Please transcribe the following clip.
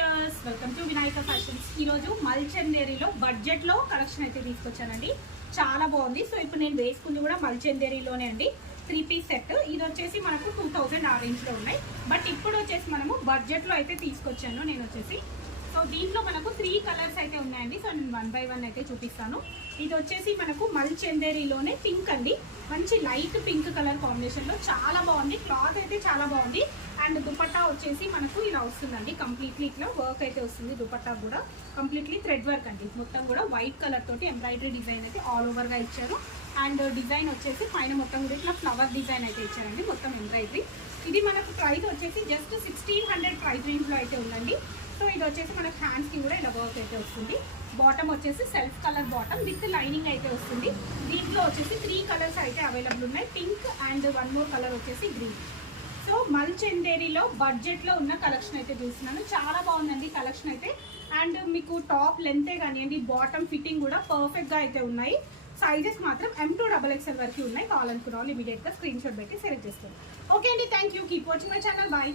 Viewers, welcome to Vinayaka fashions. ఈరోజు మల్చందేరిలో బడ్జెట్లో collection అయితే తీసుకొచ్చానండి. చాలా బాగుంది. సో ఇప్పుడు నేను వేసుకుంది కూడా మల్చందేరిలోనే అండి. 3 పీస్ సెట్. ఇది వచ్చేసి మనకు 2000 ఆ రేంజ్లో ఉన్నాయి. బట్ ఇప్పుడు వచ్చేసి మనము బడ్జెట్లో అయితే తీసుకొచ్చాను నేను వచ్చేసి. సో దీంట్లో మనకు 3 కలర్స్ అయితే ఉన్నాయండి. సో నేను 1 బై 1 అయితే చూపిస్తాను. ఇది వచ్చేసి మనకు మల్చందేరిలోనే పింక్ అండి. మంచి లైట్ పింక్ కలర్ కాంబినేషన్లో చాలా బాగుంది. క్లాత్ అయితే చాలా బాగుంది. అండ్ దుపట్టా వచ్చేసి మనకు ఇలా వస్తుందండి. కంప్లీట్లీ ఇట్లా వర్క్ అయితే వస్తుంది. దుపట్టా కూడా కంప్లీట్లీ థ్రెడ్ వర్క్ అండి. మొత్తం కూడా వైట్ కలర్ తోటి ఎంబ్రాయిడరీ డిజైన్ అయితే ఆల్ ఓవర్గా ఇచ్చారు. అండ్ డిజైన్ వచ్చేసి పైన మొత్తం కూడా ఇట్లా ఫ్లవర్ డిజైన్ అయితే ఇచ్చారండి. మొత్తం ఎంబ్రాయిడరీ. ఇది మనకు ప్రైస్ వచ్చేసి జస్ట్ 1600 ప్రైస్ రేంజ్లో అయితే ఉందండి. సో ఇది వచ్చేసి మనకు హ్యాండ్స్కి కూడా ఇలా వర్క్ అయితే వస్తుంది. బాటమ్ వచ్చేసి self colour bottom with lining అయితే వస్తుంది. దీంట్లో వచ్చేసి 3 కలర్స్ అయితే అవైలబుల్ ఉన్నాయి. పింక్ అండ్ 1 మోర్ కలర్ వచ్చేసి గ్రీన్. సో మల్చందేరిలో బడ్జెట్లో ఉన్న కలెక్షన్ అయితే చూస్తున్నాను. చాలా బాగుందండి కలెక్షన్ అయితే. అండ్ మీకు టాప్ లెంతే కానివ్వండి, బాటమ్ ఫిట్టింగ్ కూడా పర్ఫెక్ట్గా అయితే ఉన్నాయి. సైజెస్ మాత్రం M2 XXL వరకు ఉన్నాయి. కావాలనుకున్న వాళ్ళు ఇమీడియట్గా స్క్రీన్ షాట్ పెట్టి సెలెక్ట్ చేసుకోండి. ఓకే అండి, thank you. Keep watching my channel. Bye.